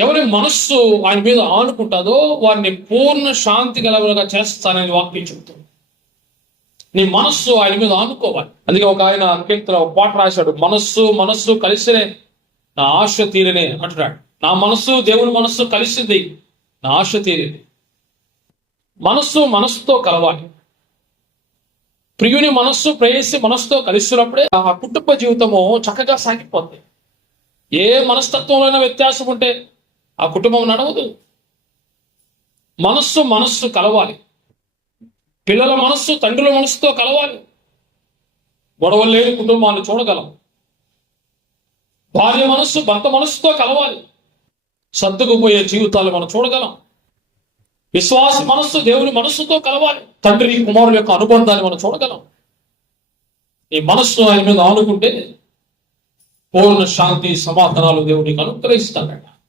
ఎవరి మనస్సు ఆయన మీద ఆనుకుంటుందో వారిని పూర్ణ శాంతి గలవులుగా చేస్తానని వాక్యం చెబుతుంది. నీ మనస్సు ఆయన మీద ఆనుకోవాలి. అందుకే ఒక ఆయన కీర్తన ఒక పాట రాశాడు, మనస్సు కలిసినే నా ఆశ తీరనే అంటున్నాడు. నా మనస్సు దేవుని మనస్సు కలిసింది, నా ఆశ తీరింది. మనస్సుతో కలవాలి. ప్రియుని మనస్సు ప్రేయసి మనస్సుతో కలిసినప్పుడే ఆ కుటుంబ జీవితము చక్కగా సాగిపోతుంది. ఏ మనస్తత్వంలో వ్యత్యాసం ఉంటే ఆ కుటుంబం నడవదు. మనస్సు కలవాలి. పిల్లల మనస్సు తండ్రుల మనస్సుతో కలవాలి. గొడవలు లేని కుటుంబాన్ని చూడగలం. భార్య మనస్సు భర్త మనస్సుతో కలవాలి. సర్దుకుపోయే జీవితాలు మనం చూడగలం. విశ్వాస మనస్సు దేవుని మనస్సుతో కలవాలి. తండ్రి కుమారుల యొక్క అనుబంధాన్ని మనం చూడగలం. ఈ మనస్సు ఆయన మీద ఆనుకుంటే పూర్ణ శాంతి సమాధానాలు దేవునికి అనుగ్రహిస్తాడు.